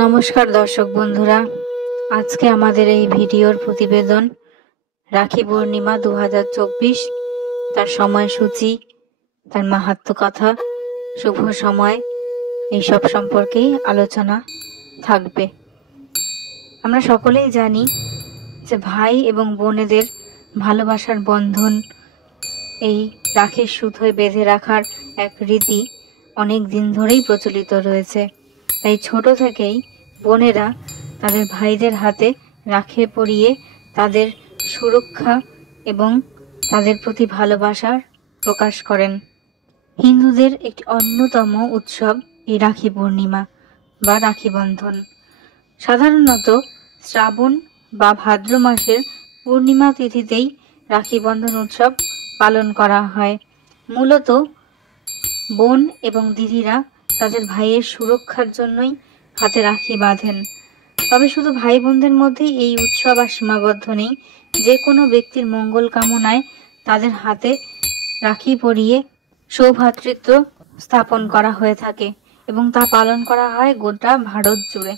নমস্কার দর্শক বন্ধুরা, আজকে আমাদের এই ভিডিওর প্রতিবেদন রাখি পূর্ণিমা 2024, তার সময়সূচি, তার মাহাত্ম্য কথা, শুভ সময়, এইসব সম্পর্কেই আলোচনা থাকবে। আমরা সকলেই জানি যে ভাই এবং বোনেদের ভালোবাসার বন্ধন, এই রাখির সুতোয় বেঁধে রাখার এক রীতি অনেক দিন ধরেই প্রচলিত রয়েছে। তাই ছোট থেকেই বোনেরা তাদের ভাইদের হাতে রাখি পরিয়ে তাদের সুরক্ষা এবং তাদের প্রতি ভালোবাসার প্রকাশ করেন। হিন্দুদের একটি অন্যতম উৎসব এই রাখি পূর্ণিমা বা রাখি বন্ধন। সাধারণত শ্রাবণ বা ভাদ্র মাসের পূর্ণিমা তিথিতেই রাখি বন্ধন উৎসব পালন করা হয়। মূলত বোন এবং দিদিরা তাদের ভাইয়ের সুরক্ষার জন্যই হাতে রাখি বাঁধেন। তবে শুধু ভাই বোনদের মধ্যেই এই উৎসব আর সীমাবদ্ধ নেই। যে কোনো ব্যক্তির মঙ্গল কামনায় তাদের হাতে রাখি পরিয়ে সৌভ্রাতৃত্ব স্থাপন করা হয়ে থাকে এবং তা পালন করা হয় গোটা ভারত জুড়ে।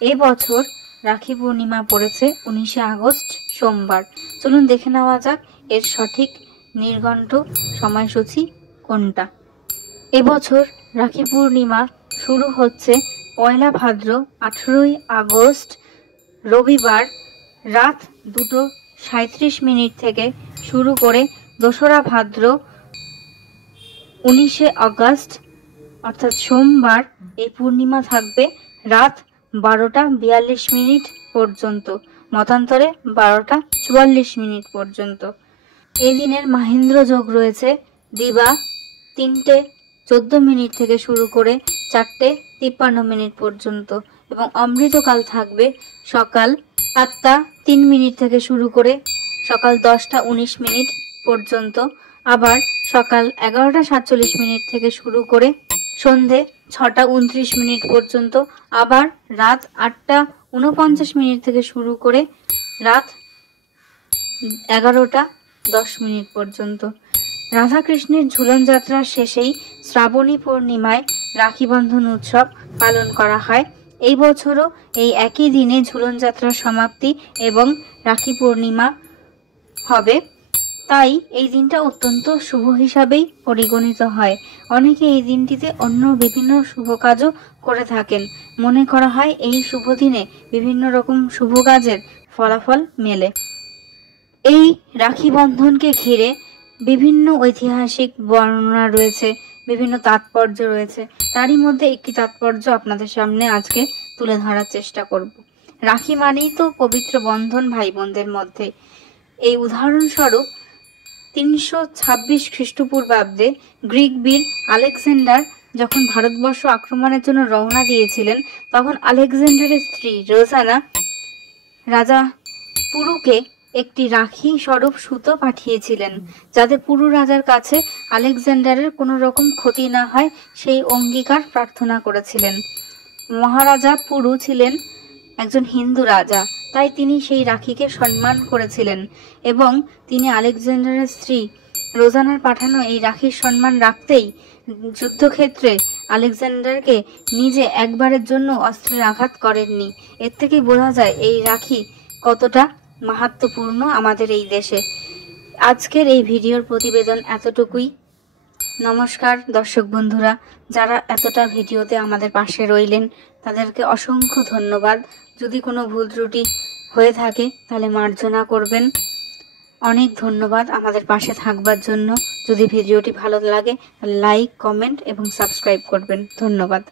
এবছর রাখি পূর্ণিমা পড়েছে 19শে আগস্ট সোমবার। চলুন দেখে নেওয়া যাক এর সঠিক নির্ঘণ্ট সময়সূচি কোনটা। এবছর রাখি পূর্ণিমা শুরু হচ্ছে পয়লা ভাদ্র 18ই আগস্ট রবিবার রাত 2:37 থেকে শুরু করে দোসরা ভাদ্র 19শে আগস্ট অর্থাৎ সোমবার এই পূর্ণিমা থাকবে রাত 12:42 পর্যন্ত, মতান্তরে 12:44 পর্যন্ত। এই দিনের মাহেন্দ্র যোগ রয়েছে দিবা 3:14 থেকে শুরু করে 4:53 পর্যন্ত এবং অমৃতকাল থাকবে সকাল 7:03 থেকে শুরু করে সকাল 10:19 পর্যন্ত, আবার সকাল 11:47 থেকে শুরু করে সন্ধে 6:29 পর্যন্ত, আবার রাত 8:49 থেকে শুরু করে রাত 11:10 পর্যন্ত। রাধাকৃষ্ণের ঝুলন যাত্রার শেষেই শ্রাবণী পূর্ণিমায় রাখি বন্ধন উৎসব পালন করা হয়। এই বছরও এই একই দিনে ঝুলন যাত্রার সমাপ্তি এবং রাখি পূর্ণিমা হবে। তাই এই দিনটা অত্যন্ত শুভ হিসাবেই পরিগণিত হয়। অনেকে এই দিনটিতে অন্য বিভিন্ন শুভ কাজও করে থাকেন। মনে করা হয় এই শুভ দিনে বিভিন্ন রকম শুভ কাজের ফলাফল মেলে। এই রাখি বন্ধনকে ঘিরে বিভিন্ন ঐতিহাসিক বর্ণনা রয়েছে, বিভিন্ন তাৎপর্য রয়েছে। তারই মধ্যে একটি তাৎপর্য আপনাদের সামনে আজকে তুলে ধরার চেষ্টা করব। রাখি মানেই তো পবিত্র বন্ধন ভাই বোনদের মধ্যে। এই উদাহরণস্বরূপ 326 খ্রিস্টপূর্বাব্দে গ্রিক বীর আলেকজান্ডার যখন ভারতবর্ষ আক্রমণের জন্য রওনা দিয়েছিলেন, তখন আলেকজান্ডারের স্ত্রী রোজানা রাজা পুরুকে একটি রাখি স্বরূপ সুতো পাঠিয়েছিলেন, যাতে পুরু রাজার কাছে আলেকজান্ডারের কোনো রকম ক্ষতি না হয় সেই অঙ্গীকার প্রার্থনা করেছিলেন। মহারাজা পুরু ছিলেন একজন হিন্দু রাজা, তাই তিনি সেই রাখিকে সম্মান করেছিলেন এবং তিনি আলেকজান্ডারের স্ত্রী রোজানার পাঠানো এই রাখির সম্মান রাখতেই যুদ্ধক্ষেত্রে আলেকজান্ডারকে নিজে একবারের জন্য অস্ত্রের আঘাত করেননি। এর থেকে বোঝা যায় এই রাখি কতটা মাহাত্ম্যপূর্ণ আমাদের এই দেশে। আজকের এই ভিডিওর প্রতিবেদন এতটুকুই। নমস্কার দর্শক বন্ধুরা, যারা এতটা ভিডিওতে আমাদের পাশে রইলেন তাদেরকে অসংখ্য ধন্যবাদ। যদি কোনো ভুল ত্রুটি হয়ে থাকে তাহলে মার্জনা করবেন। অনেক ধন্যবাদ আমাদের পাশে থাকবার জন্য। যদি ভিডিওটি ভালো লাগে লাইক, কমেন্ট এবং সাবস্ক্রাইব করবেন। ধন্যবাদ।